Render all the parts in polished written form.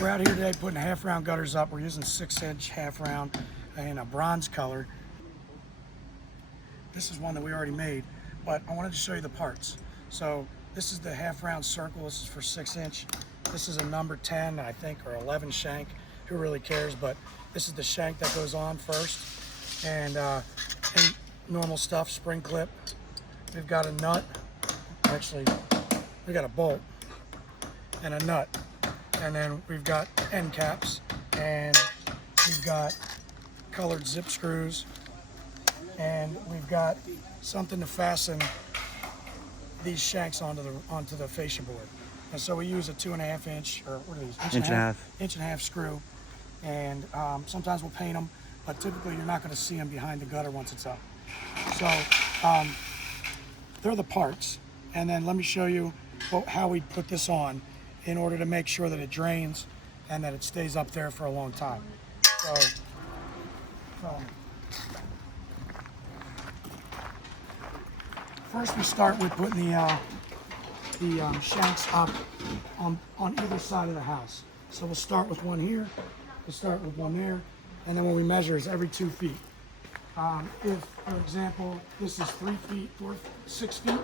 We're out here today putting half-round gutters up. We're using 6-inch half-round in a bronze color. This is one that we already made, but I wanted to show you the parts. So this is the half-round circle. This is for 6-inch. This is a number 10, I think, or 11 shank. Who really cares? But this is the shank that goes on first. And normal stuff, spring clip. We've got a nut. Actually, we got a bolt and a nut. And then we've got end caps, and we've got colored zip screws, and we've got something to fasten these shanks onto the fascia board. And so we use a 2.5 inch, or what are these? Inch and a half screw. And sometimes we'll paint them, but typically you're not going to see them behind the gutter once it's up. So they're the parts. And then let me show you how we put this on in order to make sure that it drains and that it stays up there for a long time. So first we start with putting the shanks up on either side of the house. So we'll start with one here, we'll start with one there, and then when we measure is every 2 feet. If, for example, this is 3 feet, 6 feet,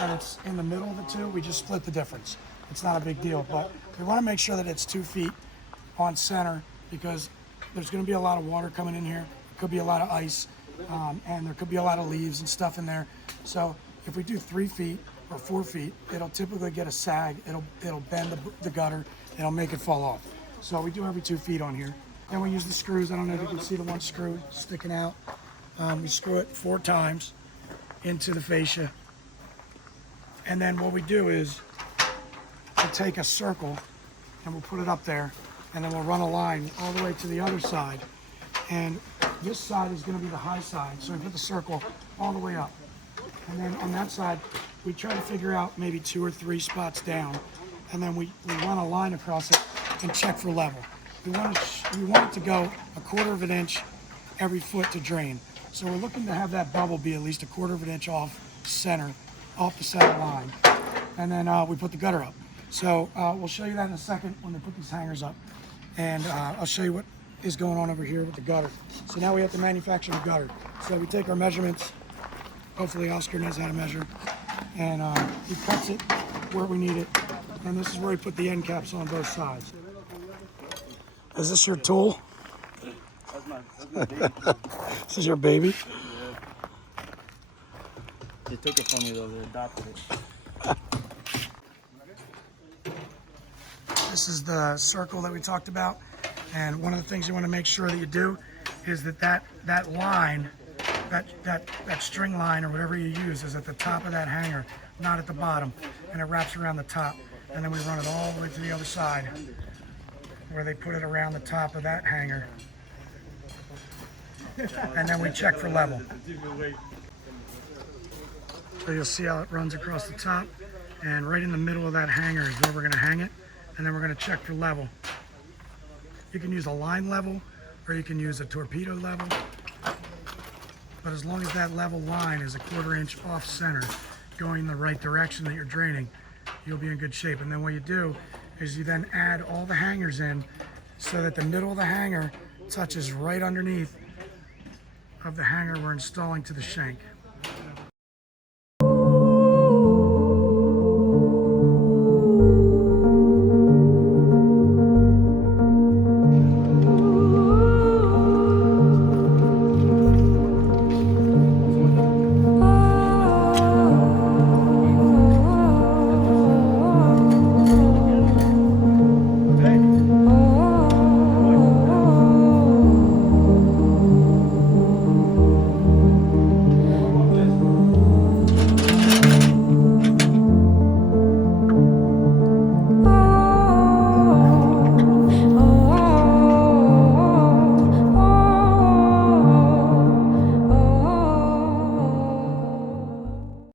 and it's in the middle of the two, we just split the difference. It's not a big deal, but we want to make sure that it's 2 feet on center because there's going to be a lot of water coming in here. There could be a lot of ice, and there could be a lot of leaves and stuff in there. So if we do 3 feet or 4 feet, it'll typically get a sag. It'll bend the gutter. It'll make it fall off. So we do every 2 feet on here. Then we use the screws. I don't know if you can see the one screw sticking out. We screw it 4 times into the fascia. And then what we do is we'll take a circle and we'll put it up there, and then we'll run a line all the way to the other side. And this side is going to be the high side, so we put the circle all the way up. And then on that side, we try to figure out maybe 2 or 3 spots down, and then we run a line across it and check for level. We want it to go 1/4 inch every foot to drain. So we're looking to have that bubble be at least 1/4 inch off the center line. And then we put the gutter up. So we'll show you that in a second when they put these hangers up. And I'll show you what is going on over here with the gutter. So now we have to manufacture the gutter. So we take our measurements. Hopefully Oscar knows how to measure. And he cuts it where we need it. And this is where we put the end caps on both sides. Is this your tool? That's my baby. This is your baby? Yeah. They took it from me though, they adopted it. This is the circle that we talked about. And one of the things you want to make sure that you do is that line, that string line or whatever you use is at the top of that hanger, not at the bottom. And it wraps around the top. And then we run it all the way to the other side where they put it around the top of that hanger. And then we check for level. So you'll see how it runs across the top, and right in the middle of that hanger is where we're going to hang it, and then we're going to check for level. You can use a line level or you can use a torpedo level, but as long as that level line is 1/4 inch off center going in the right direction that you're draining, you'll be in good shape. And then what you do is you then add all the hangers in so that the middle of the hanger touches right underneath of the hanger we're installing to the shank.